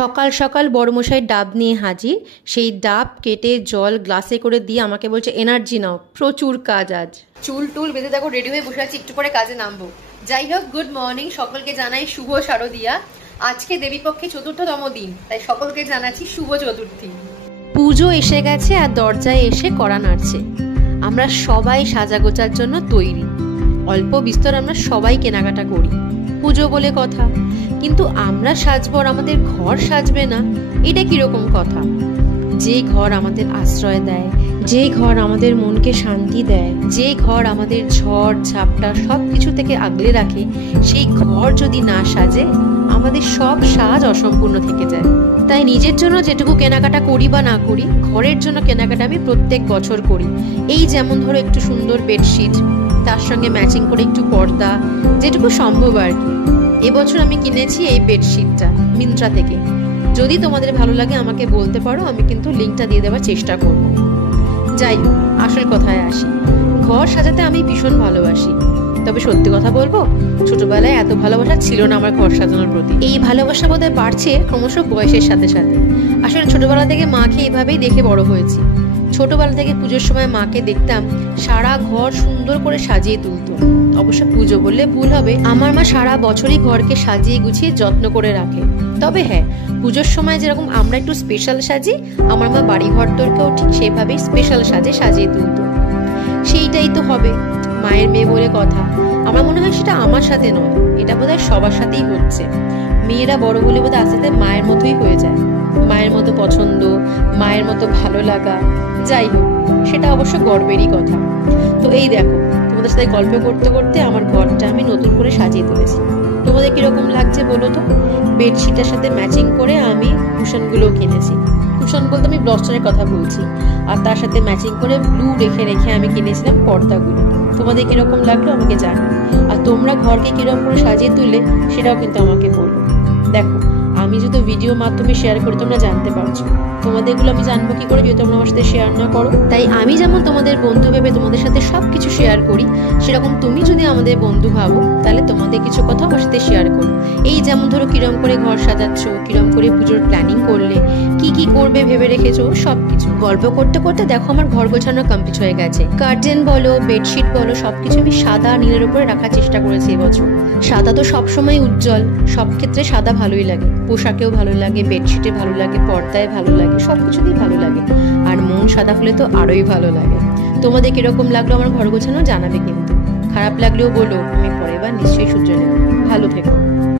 সকাল সকাল বড়মশাই ডাব নিয়ে হাজির। সেই ডাব কেটে জল গ্লাসে করে দিয়ে আমাকে বলছে এনার্জি নাও, প্রচুর কাজ আজ। চুল টুল বেঁধে দেখো রেডি হয়ে বসে আছি, একটু পরে কাজে নামবো। যাই হোক, গুড মর্নিং সকলকে, জানাই শুভ শারদিয়া। আজকে দেবীপক্ষে চতুর্থতম দিন, তাই সকলকে জানাচ্ছি শুভ চতুর্থী। পুজো এসে গেছে আর দরজায় এসে কড়া নাড়ছে। আমরা সবাই সাজাগোজার জন্য তৈরি। অল্প বিস্তর আমরা সবাই কেনাকাটা করি, পুজো বলে কথা। কিন্তু আমরা সাজবো আর আমাদের ঘর সাজবে না, এটা কিরকম কথা? যে ঘর আমাদের আশ্রয় দেয়, যে ঘর আমাদের মনকে শান্তি দেয়, যে ঘর আমাদের ঝড় ঝাপটা সব কিছু থেকে আগলে রাখে, সেই ঘর যদি না সাজে আমাদের সব সাজ অসম্পূর্ণ থেকে যায়। তাই নিজের জন্য যেটুকু কেনাকাটা করি বা না করি, ঘরের জন্য কেনাকাটা আমি প্রত্যেক বছর করি। এই যেমন ধরো একটু সুন্দর বেডশিট, তার সঙ্গে ম্যাচিং করে একটু পর্দা, যেটুকু সম্ভব আর কি। এবছর আমি কিনেছি এই বেডশিটটা মিন্ত্রা থেকে। যদি তোমাদের ভালো লাগে আমাকে বলতে পারো, আমি কিন্তু লিঙ্কটা দিয়ে দেওয়ার চেষ্টা করব। যাই হোক, আসল কথায় আসি। ঘর সাজাতে আমি ভীষণ ভালোবাসি। তবে সত্যি কথা বলবো, ছোটবেলায় এত ভালোবাসা ছিল না আমার ঘর সাজানোর প্রতি। এই ভালোবাসা বোধহয় বাড়ছে ক্রমশ বয়সের সাথে সাথে। আসলে ছোটবেলা থেকে মাকে এইভাবেই দেখে বড় হয়েছি। ছোটবেলা থেকে পুজোর সময় মাকে দেখতাম সারা ঘর সুন্দর করে সাজিয়ে তুলতো। অবশ্য পুজো বললে ভুল হবে, আমার মা সারা বছরই ঘরকে সাজিয়ে গুছিয়ে যত্ন করে রাখে। তবে হ্যাঁ, পুজোর সময় যেরকম আমরা একটু স্পেশাল সাজি, আমার মা বাড়ি ঘর তোরকেও ঠিক সেভাবেই স্পেশাল সাজে সাজিয়ে তুলতো। সেইটাই তো হবে, মায়ের মেয়ে বলে কথা। আমার মনে হয় সেটা আমার সাথে নয়, এটা বোধহয় সবার সাথেই হচ্ছে। মেয়েরা বড় হলে বোধহয় আস্তে আস্তে মায়ের মতোই হয়ে যায়। মায়ের মতো পছন্দ, মায়ের মতো ভালো লাগা। যাই হোক, সেটা অবশ্য গর্বেরই কথা। তো এই দেখো, তোমাদের সাথে গল্প করতে করতে আমার ঘরটা আমি নতুন করে সাজিয়ে তুলেছি। তোমাদের কিরকম লাগছে বলো তো? বেডশিটের সাথে ম্যাচিং করে আমি কুশনগুলো কিনেছি। কুশন বলতে আমি ব্লস্টারের কথা বলছি। আর তার সাথে ম্যাচিং করে ব্লু রেখে রেখে আমি কিনেছিলাম পর্দাগুলো। তোমাদের কিরকম লাগলো আমাকে জানো। আর তোমরা ঘরকে কিরকম করে সাজিয়ে তুললে সেটাও কিন্তু আমাকে বলো। দেখো, আমি যদি ভিডিও মাধ্যমে শেয়ার করি তোমরা জানতে পারছো, তোমাদের এগুলো আমি জানবো কি করে যদি তোমরা আমার সাথে শেয়ার না করো? তাই আমি যেমন তোমাদের বন্ধু ভেবে তোমাদের সাথে সবকিছু শেয়ার করি, সেরকম তুমি যদি আমাদের বন্ধু ভাবো তাহলে তোমাদের কিছু কথা আমার সাথে শেয়ার করো। এই যেমন ধরো কিরম করে ঘর সাজাচ্ছ, কিরম করে পুজোর প্ল্যানিং করলে, কি কি করবে ভেবে রেখেছো, সবকিছু গল্প করতে করতে দেখো আমার ঘর গোছানো কমপ্লিট হয়ে গেছে। কার্টেন বলো, বেডশিট বলো, সবকিছু আমি সাদা নীলের উপরে রাখার চেষ্টা করেছি এবছর। সাদা তো সবসময় উজ্জ্বল, সব ক্ষেত্রে সাদা ভালোই লাগে। পোশাকেও ভালো লাগে, বেডশিটে ভালো লাগে, পর্দায় ভালো লাগে, সবকিছুতেই ভালো লাগে। আর মন সাদা হলে তো আরোই ভালো লাগে। তোমাদের কিরকম লাগলো আমার ঘর গোছানো জানাবে কিন্তু। খারাপ লাগলেও বলো, আমি পরের বার নিশ্চয়ই শুধরে নেব। ভালো থেকো।